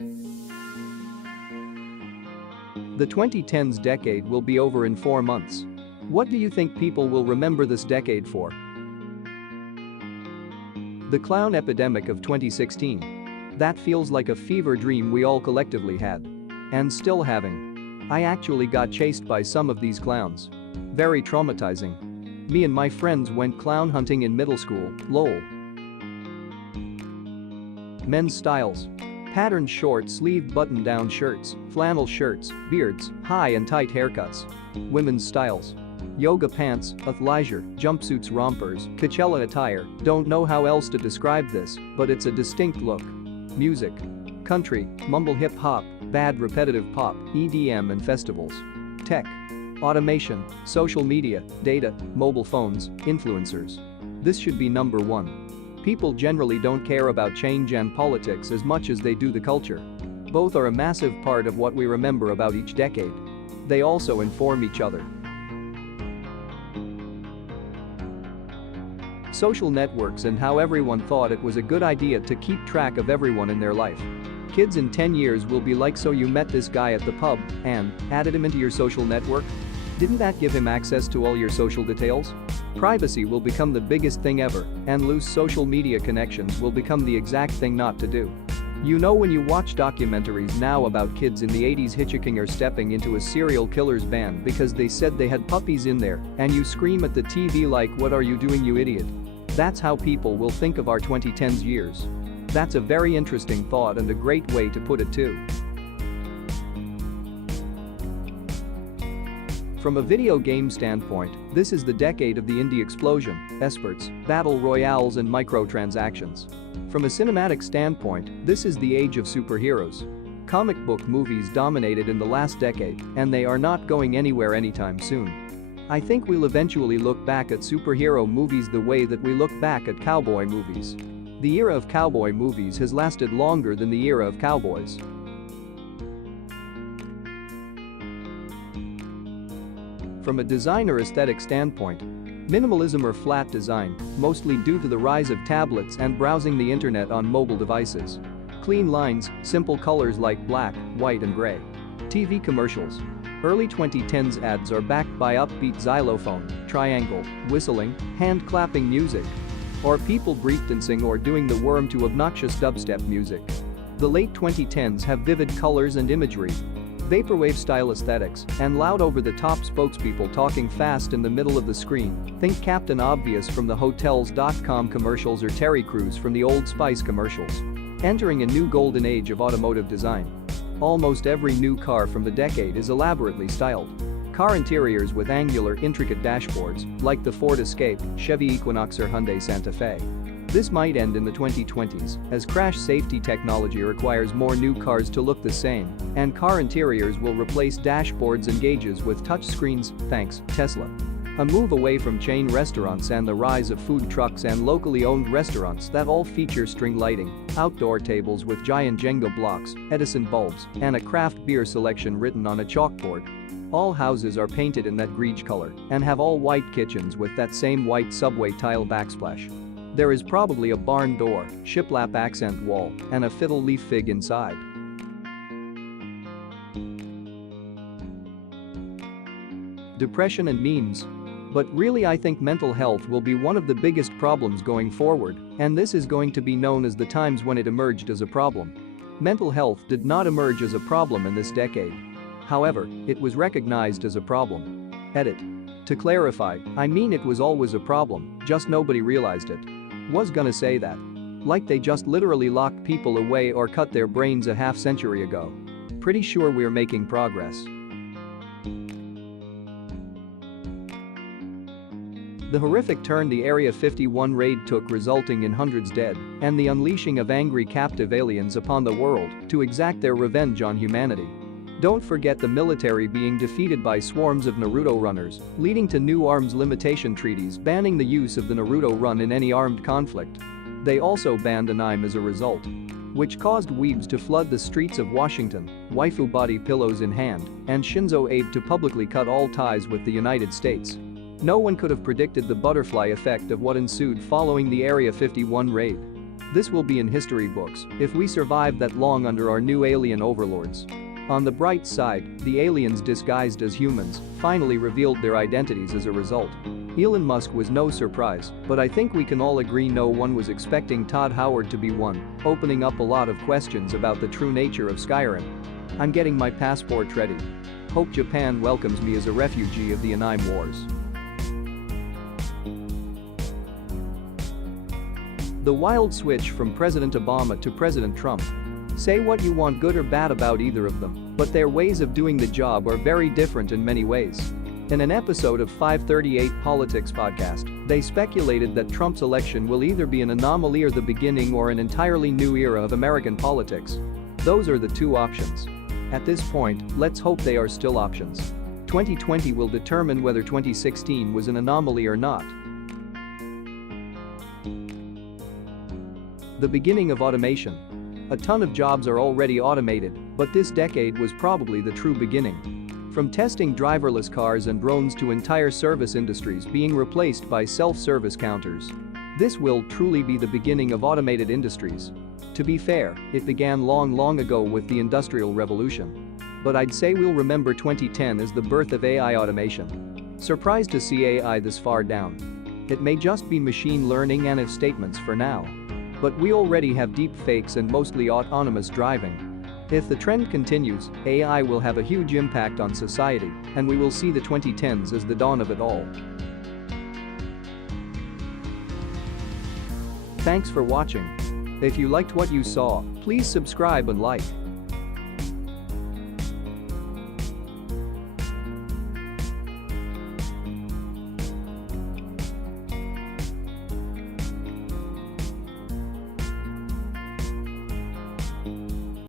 The 2010s decade will be over in 4 months. What do you think people will remember this decade for? The clown epidemic of 2016. That feels like a fever dream we all collectively had. And still having. I actually got chased by some of these clowns. Very traumatizing. Me and my friends went clown hunting in middle school, lol. Men's styles. Patterned short-sleeve button-down shirts, flannel shirts, beards, high and tight haircuts. Women's styles. Yoga pants, athleisure, jumpsuits, rompers, Coachella attire, don't know how else to describe this, but it's a distinct look. Music. Country, mumble hip-hop, bad repetitive pop, EDM and festivals. Tech. Automation, social media, data, mobile phones, influencers. This should be number 1. People generally don't care about change and politics as much as they do the culture. Both are a massive part of what we remember about each decade. They also inform each other. Social networks and how everyone thought it was a good idea to keep track of everyone in their life. Kids in 10 years will be like, so you met this guy at the pub and added him into your social network? Didn't that give him access to all your social details? Privacy will become the biggest thing ever, and loose social media connections will become the exact thing not to do. You know, when you watch documentaries now about kids in the 80s hitchhiking or stepping into a serial killer's van because they said they had puppies in there, and you scream at the TV like, "What are you doing, you idiot?" That's how people will think of our 2010s years. That's a very interesting thought and a great way to put it too. From a video game standpoint, this is the decade of the indie explosion, experts, battle royales and microtransactions. From a cinematic standpoint, this is the age of superheroes. Comic book movies dominated in the last decade, and they are not going anywhere anytime soon. I think we'll eventually look back at superhero movies the way that we look back at cowboy movies. The era of cowboy movies has lasted longer than the era of cowboys. From a designer aesthetic standpoint, minimalism or flat design, mostly due to the rise of tablets and browsing the internet on mobile devices. Clean lines, simple colors like black, white and gray. TV commercials. Early 2010s ads are backed by upbeat xylophone, triangle, whistling, hand-clapping music. Or people breakdancing or doing the worm to obnoxious dubstep music. The late 2010s have vivid colors and imagery, vaporwave-style aesthetics, and loud over-the-top spokespeople talking fast in the middle of the screen. Think Captain Obvious from the Hotels.com commercials or Terry Crews from the Old Spice commercials. Entering a new golden age of automotive design. Almost every new car from the decade is elaborately styled. Car interiors with angular, intricate dashboards, like the Ford Escape, Chevy Equinox or Hyundai Santa Fe. This might end in the 2020s, as crash safety technology requires more new cars to look the same, and car interiors will replace dashboards and gauges with touchscreens, thanks, Tesla. A move away from chain restaurants and the rise of food trucks and locally owned restaurants that all feature string lighting, outdoor tables with giant Jenga blocks, Edison bulbs, and a craft beer selection written on a chalkboard. All houses are painted in that greige color and have all white kitchens with that same white subway tile backsplash. There is probably a barn door, shiplap accent wall, and a fiddle leaf fig inside. Depression and memes. But really, I think mental health will be one of the biggest problems going forward, and this is going to be known as the times when it emerged as a problem. Mental health did not emerge as a problem in this decade. However, it was recognized as a problem. Edit. To clarify, I mean it was always a problem, just nobody realized it. Was gonna say that. Like they just literally locked people away or cut their brains a half-century ago. Pretty sure we're making progress. The horrific turn the Area 51 raid took, resulting in hundreds dead, and the unleashing of angry captive aliens upon the world to exact their revenge on humanity. Don't forget the military being defeated by swarms of Naruto runners, leading to new arms limitation treaties banning the use of the Naruto run in any armed conflict. They also banned anime as a result, which caused weebs to flood the streets of Washington, waifu body pillows in hand, and Shinzo Abe to publicly cut all ties with the United States. No one could have predicted the butterfly effect of what ensued following the Area 51 raid. This will be in history books if we survive that long under our new alien overlords. On the bright side, the aliens disguised as humans finally revealed their identities as a result. Elon Musk was no surprise, but I think we can all agree no one was expecting Todd Howard to be one, opening up a lot of questions about the true nature of Skyrim. I'm getting my passport ready. Hope Japan welcomes me as a refugee of the Anime Wars. The wild switch from President Obama to President Trump. Say what you want good or bad about either of them, but their ways of doing the job are very different in many ways. In an episode of 538 Politics podcast, they speculated that Trump's election will either be an anomaly or the beginning or an entirely new era of American politics. Those are the two options. At this point, let's hope they are still options. 2020 will determine whether 2016 was an anomaly or not. The beginning of automation. A ton of jobs are already automated, but this decade was probably the true beginning. From testing driverless cars and drones to entire service industries being replaced by self-service counters. This will truly be the beginning of automated industries. To be fair, it began long ago with the Industrial Revolution. But I'd say we'll remember 2010 as the birth of AI automation. Surprised to see AI this far down. It may just be machine learning and if statements for now. But we already have deep fakes and mostly autonomous driving. If the trend continues, AI will have a huge impact on society, and we will see the 2010s as the dawn of it all. Thanks for watching. If you liked what you saw, please subscribe and like.